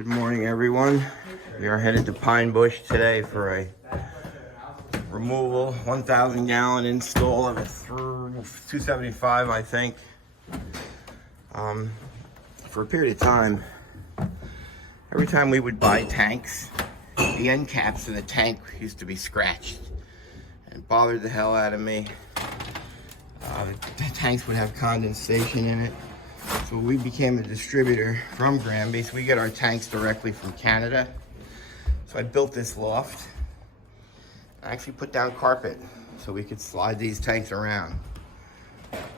Good morning, everyone. We are headed to Pine Bush today for a removal, 1,000 gallon install of a 275, I think. For a period of time, every time we would buy tanks, the end caps of the tank used to be scratched. And it bothered the hell out of me. The tanks would have condensation in it. So we became a distributor from Granby. So we get our tanks directly from Canada. So I built this loft. I actually put down carpet so we could slide these tanks around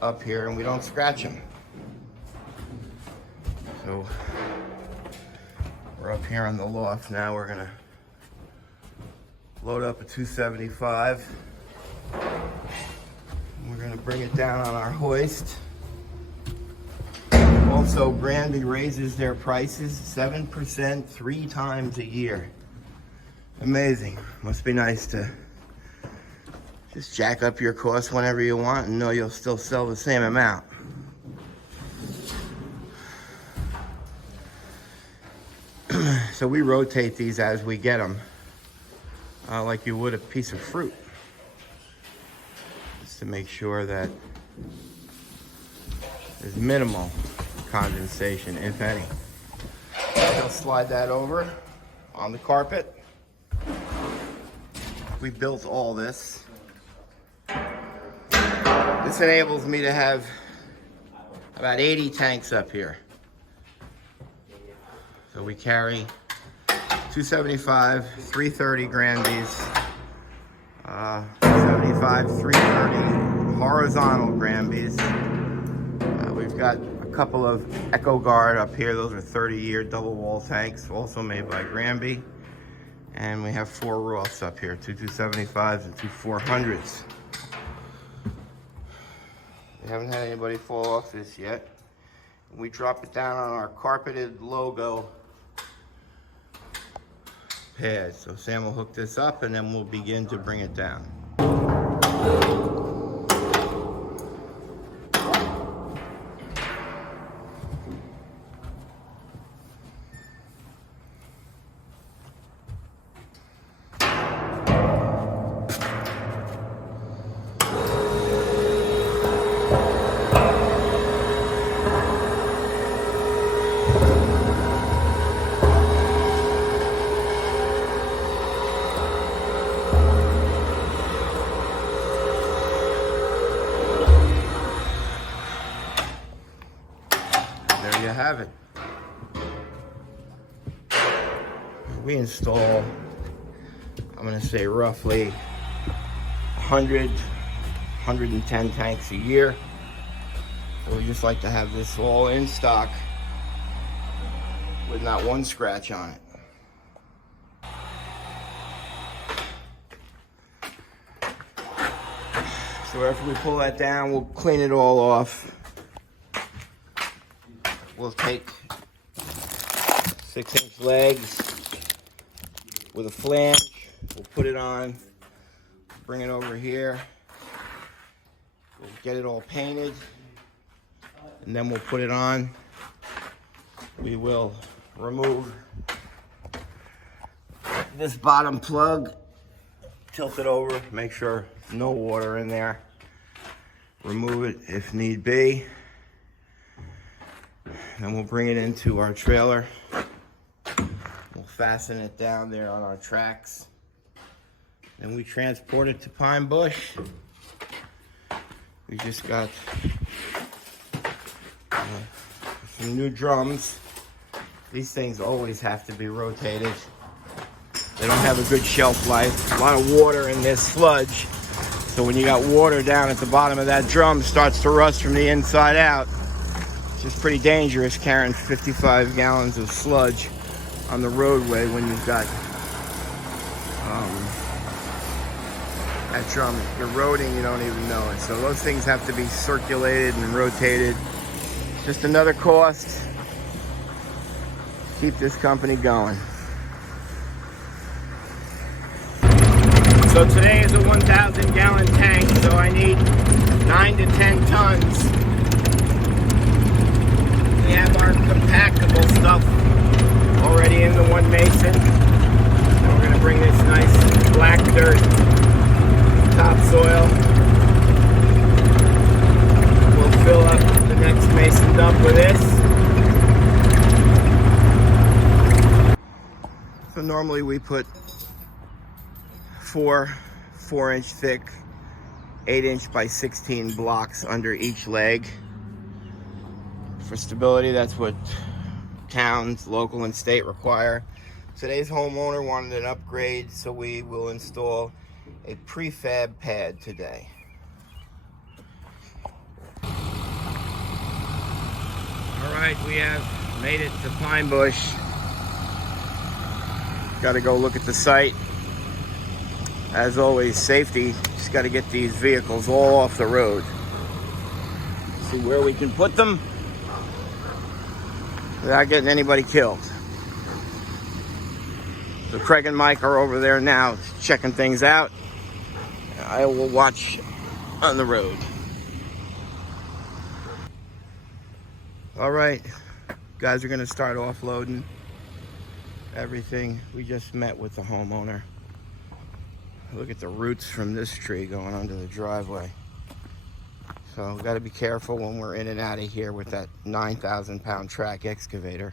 up here and we don't scratch them. So we're up here on the loft now. We're gonna load up a 275. We're gonna bring it down on our hoist. Also, Granby raises their prices 7% 3 times a year. Amazing. Must be nice to just jack up your costs whenever you want and know you'll still sell the same amount. So we rotate these as we get them, like you would a piece of fruit, just to make sure that there's minimal condensation, if any. I'll slide that over on the carpet. We built all this. This enables me to have about 80 tanks up here. So we carry 275, 330 Granbys, 75, 330 horizontal Granbys. We've got a couple of EcoGuard up here. Those are 30-year double wall tanks, also made by Granby. And we have 4 Roths up here, 2 275s and 2 400s. We haven't had anybody fall off this yet. We drop it down on our carpeted logo pad. So Sam will hook this up and then we'll begin to bring it down. There you have it. We install, I'm going to say roughly 100, 110 tanks a year. So we just like to have this all in stock with not one scratch on it. So after we pull that down, we'll clean it all off. We'll take 6-inch legs with a flange. We'll put it on, bring it over here. We'll get it all painted, and then we'll put it on. We will remove this bottom plug, tilt it over, make sure no water in there. Remove it if need be. Then we'll bring it into our trailer. We'll fasten it down there on our tracks. Then we transport it to Pine Bush. We just got some new drums. These things always have to be rotated. They don't have a good shelf life. A lot of water in this sludge. So when you got water down at the bottom of that drum, it starts to rust from the inside out. It's pretty dangerous carrying 55 gallons of sludge on the roadway when you've got that drum eroding, you don't even know it. So those things have to be circulated and rotated. Just another cost. Keep this company going. So today is a 1,000 gallon tank, so I need 9 to 10 tons. We have our compactable stuff already So normally we put 4-inch thick, 8-inch by 16 blocks under each leg. For stability, that's what towns, local and state require. Today's homeowner wanted an upgrade, so we will install a prefab pad today. All right, we have made it to Pine Bush. Got to go look at the site. As always, safety. Just got to get these vehicles all off the road. See where we can put them without getting anybody killed. So Craig and Mike are over there now checking things out. I will watch on the road. All right, guys are gonna start offloading everything. We just met with the homeowner. Look at the roots from this tree going under the driveway. So we gotta be careful when we're in and out of here with that 9,000-pound track excavator.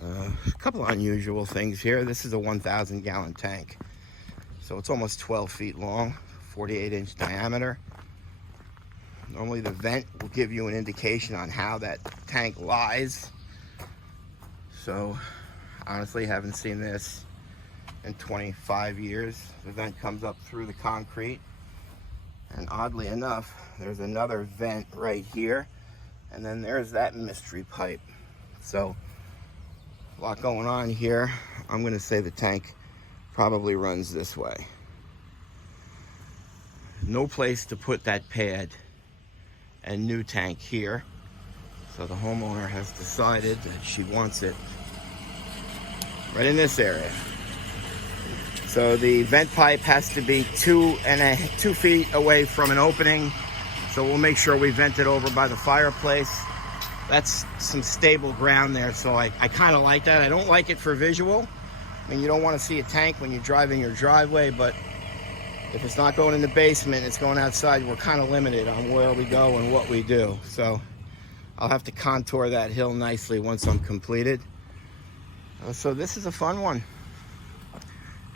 A couple of unusual things here. This is a 1,000-gallon tank. So it's almost 12 feet long, 48-inch diameter. Normally the vent will give you an indication on how that tank lies. So honestly, haven't seen this in 25 years. The vent comes up through the concrete. And oddly enough, there's another vent right here. And then there's that mystery pipe. So a lot going on here. I'm gonna say the tank probably runs this way. No place to put that pad and new tank here. So the homeowner has decided that she wants it right in this area. So the vent pipe has to be 2 feet away from an opening. So we'll make sure we vent it over by the fireplace. That's some stable ground there, so I kind of like that. I don't like it for visual. I mean, you don't want to see a tank when you're driving your driveway, but if it's not going in the basement, it's going outside, we're kind of limited on where we go and what we do. So I'll have to contour that hill nicely once I'm completed. So this is a fun one.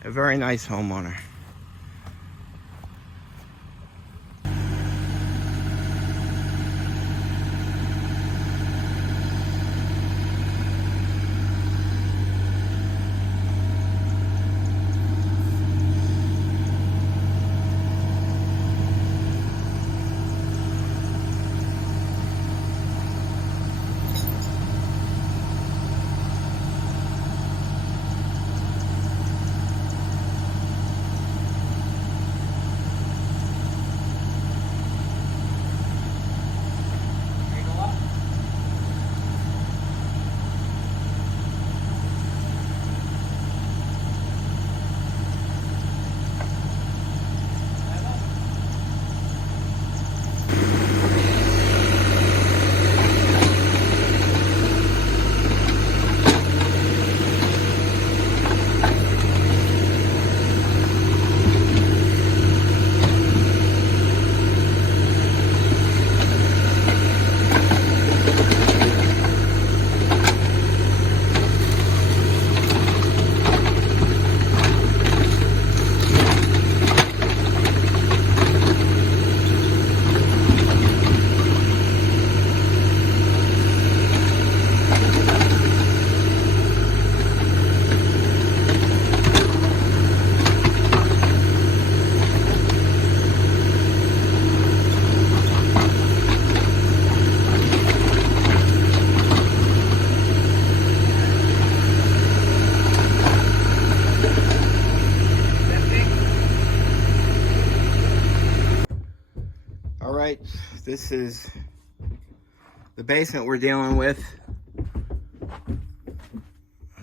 A very nice homeowner. right, this is the basement we're dealing with.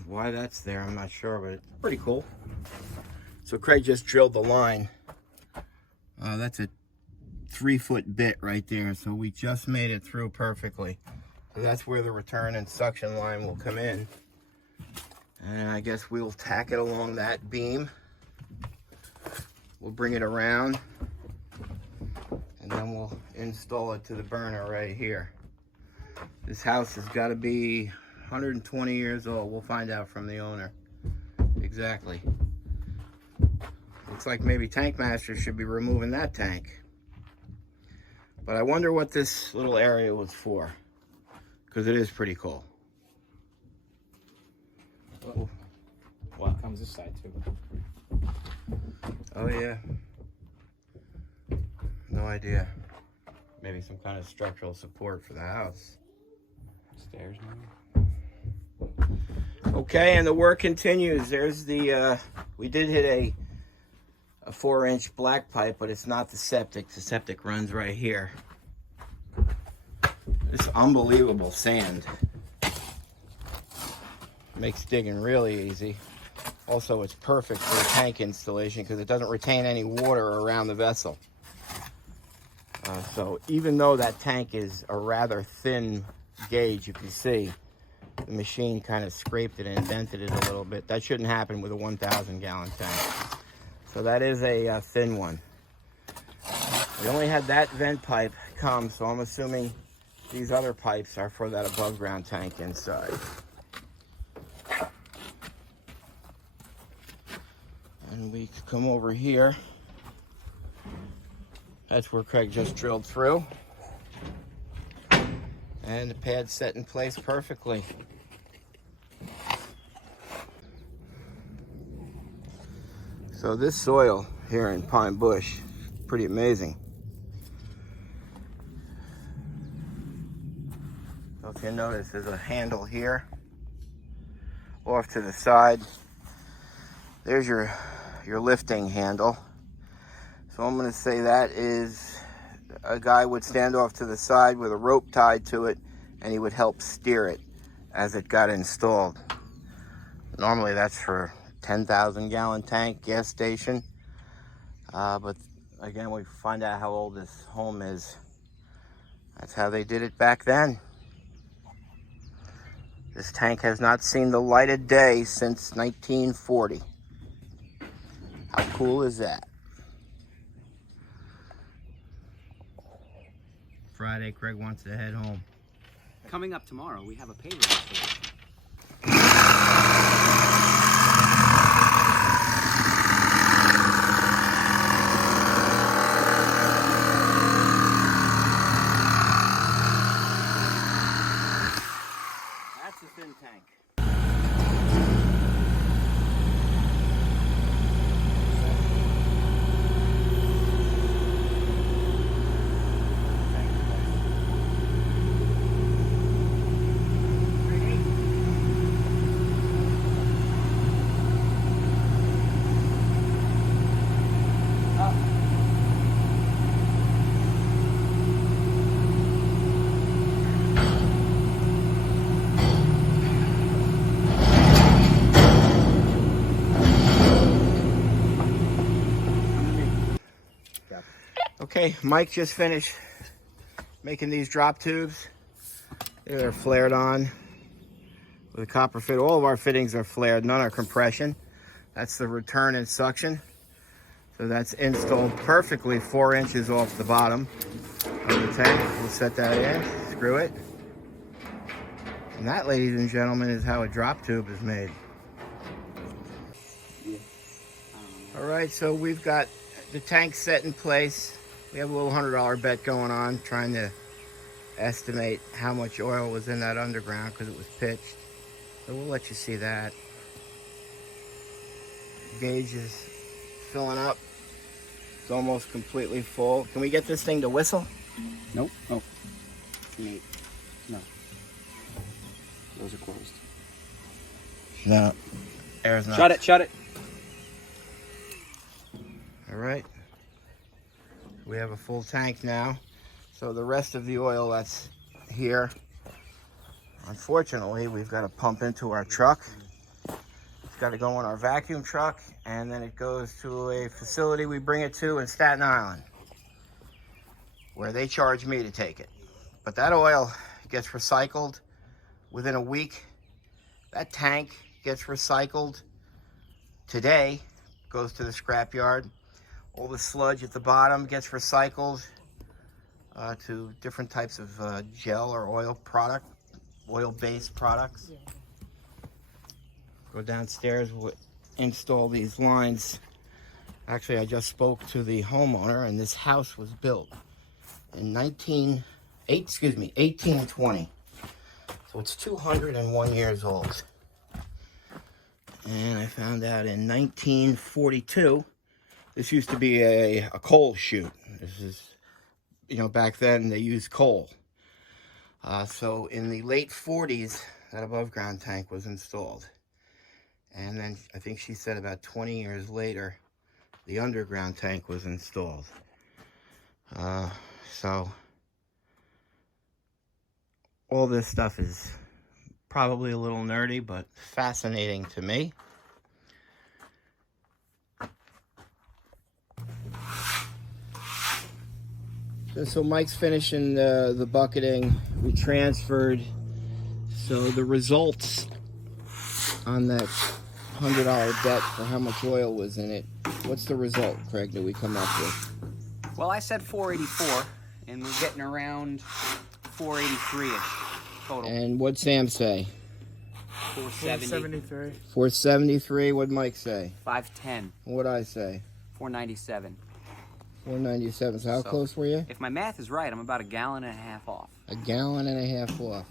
Why that's there, I'm not sure, but it's pretty cool. So Craig just drilled the line. That's a 3-foot bit right there, so we just made it through perfectly. So that's where the return and suction line will come in. And I guess we'll tack it along that beam. We'll bring it around, and then we'll install it to the burner right here. This house has got to be 120 years old. We'll find out from the owner. exactly. Looks like maybe Tank Master should be removing that tank. But I wonder what this little area was for, because it is pretty cool. Oh, what comes this side too? Oh yeah. No idea. Maybe some kind of structural support for the house. Stairs maybe? Okay, and the work continues. There's the, we did hit a 4-inch black pipe, but it's not the septic. The septic runs right here. This unbelievable sand makes digging really easy. Also, it's perfect for a tank installation because it doesn't retain any water around the vessel. So even though that tank is a rather thin gauge, you can see the machine kind of scraped it and indented it a little bit. That shouldn't happen with a 1,000 gallon tank. So that is a thin one. We only had that vent pipe come, so I'm assuming these other pipes are for that above ground tank inside. And we come over here. That's where Craig just drilled through. And the pad's set in place perfectly. So this soil here in Pine Bush is pretty amazing. So if you notice, there's a handle here. Off to the side, there's your lifting handle. So I'm going to say that is a guy would stand off to the side with a rope tied to it, and he would help steer it as it got installed. Normally that's for 10,000 gallon tank, gas station. But again, we find out how old this home is. That's how they did it back then. This tank has not seen the light of day since 1940. How cool is that? Friday, Craig wants to head home. Coming up tomorrow, we have a payroll installation. That's a thin tank. Okay, Mike just finished making these drop tubes. They're flared on with a copper fit. All of our fittings are flared, none are compression. That's the return and suction. So that's installed perfectly 4 inches off the bottom of the tank. We'll set that in, screw it. And that, ladies and gentlemen, is how a drop tube is made. All right, so we've got the tank set in place. We have a little $100 bet going on, trying to estimate how much oil was in that underground because it was pitched. So we'll let you see that. Gauge is filling up. It's almost completely full. Can we get this thing to whistle? Nope. Oh. No. Those are closed. No. Air's not. Shut it. All right. We have a full tank now. So the rest of the oil that's here, unfortunately, we've got to pump into our truck. It's got to go in our vacuum truck, and then it goes to a facility we bring it to in Staten Island, where they charge me to take it. But that oil gets recycled within a week. That tank gets recycled today, goes to the scrapyard. All the sludge at the bottom gets recycled to different types of gel or oil-based products. Yeah. Go downstairs install these lines. Actually, I just spoke to the homeowner, and this house was built in 1820. So it's 201 years old. And I found out in 1942, this used to be a coal chute. This is, back then they used coal. So in the late 40s, that above ground tank was installed. And then I think she said about 20 years later, the underground tank was installed. So all this stuff is probably a little nerdy, but fascinating to me. So Mike's finishing the bucketing. We transferred. So the results on that $100 bet for how much oil was in it. What's the result, Craig, that we come up with? Well, I said 484, and we're getting around 483-ish total. And what'd Sam say? 470. 473. What'd Mike say? 510. What'd I say? 497. 497. So how close were you? If my math is right, I'm about a gallon and a half off. A gallon and a half off.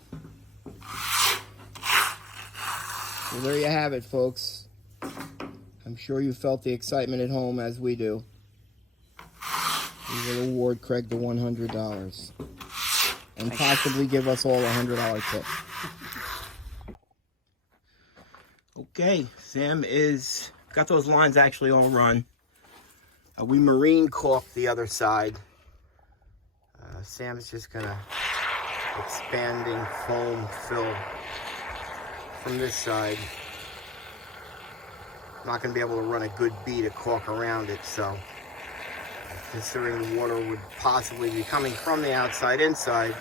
So there you have it, folks. I'm sure you felt the excitement at home as we do. We will award Craig the $100 and possibly give us all a $100 tip. Okay, Sam is got those lines actually all run. We marine caulked the other side. Sam's just gonna expanding foam fill from this side. I'm not gonna be able to run a good bead of caulk around it, so considering the water would possibly be coming from the outside inside,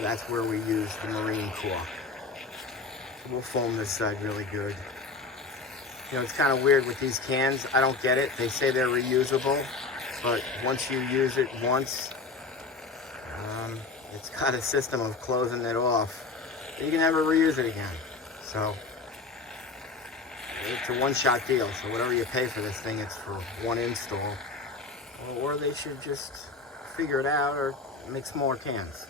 that's where we use the marine caulk. So we'll foam this side really good. It's kind of weird with these cans. I don't get it. They say they're reusable, but once you use it once, it's got a system of closing it off. You can never reuse it again. So it's a one-shot deal. So whatever you pay for this thing, it's for one install. Or they should just figure it out or make smaller cans.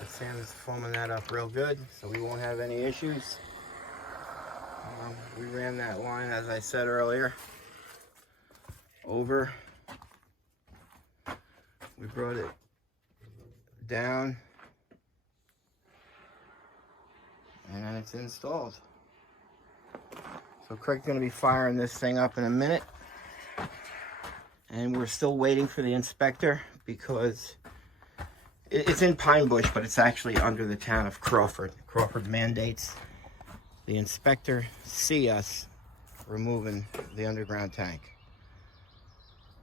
But Sam's foaming that up real good, so we won't have any issues. We ran that line, as I said earlier, over. We brought it down, and then it's installed. So Craig's going to be firing this thing up in a minute. And we're still waiting for the inspector because it's in Pine Bush, but it's actually under the town of Crawford. Crawford mandates the inspector see us removing the underground tank.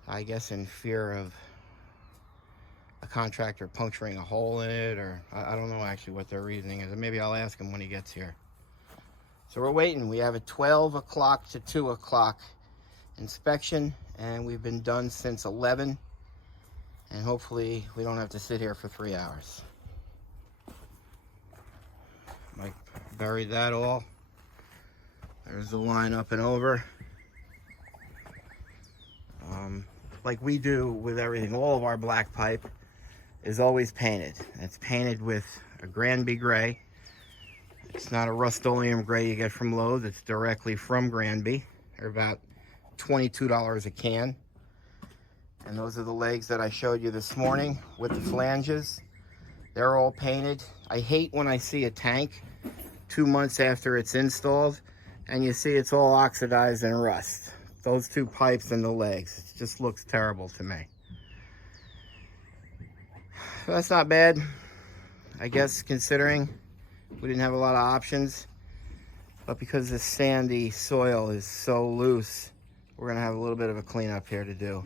I guess in fear of a contractor puncturing a hole in it, or I don't know actually what their reasoning is. Maybe I'll ask him when he gets here. So we're waiting. We have a 12 o'clock to 2 o'clock inspection, and we've been done since 11, and hopefully we don't have to sit here for 3 hours. Mike buried that all. There's the line up and over. Like we do with everything, all of our black pipe is always painted. It's painted with a Granby gray. It's not a Rust-Oleum gray you get from Lowe's. It's directly from Granby. They're about $22 a can. And those are the legs that I showed you this morning with the flanges. They're all painted. I hate when I see a tank 2 months after it's installed and you see it's all oxidized and rust. Those two pipes and the legs, it just looks terrible to me. So that's not bad, I guess, considering we didn't have a lot of options. But because the sandy soil is so loose, we're gonna have a little bit of a cleanup here to do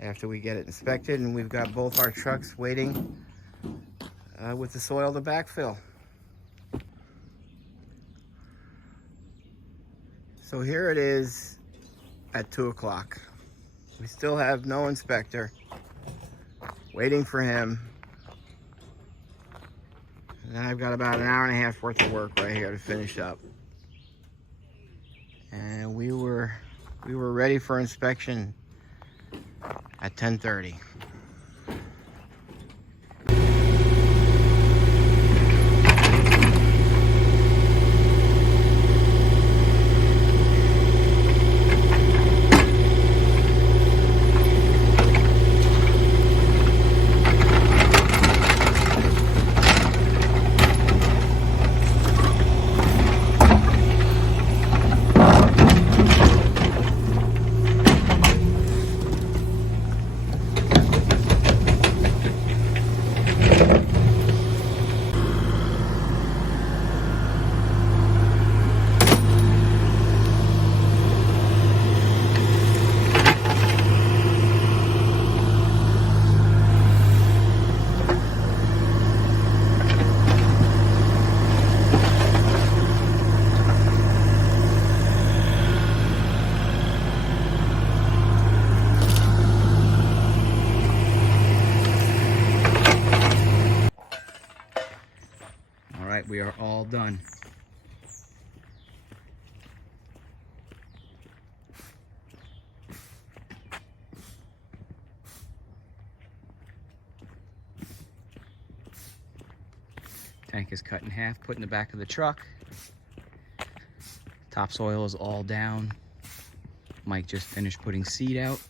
after we get it inspected, and we've got both our trucks waiting with the soil to backfill. So here it is at 2 o'clock. We still have no inspector. Waiting for him. And then I've got about an hour and a half worth of work right here to finish up. And we were ready for inspection at 10:30. All right, we are all done. Tank is cut in half, put in the back of the truck. Topsoil is all down. Mike just finished putting seed out.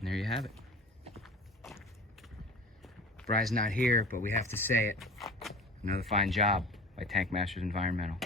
And there you have it. Bry's not here, but we have to say it. Another fine job by Tank Masters Environmental.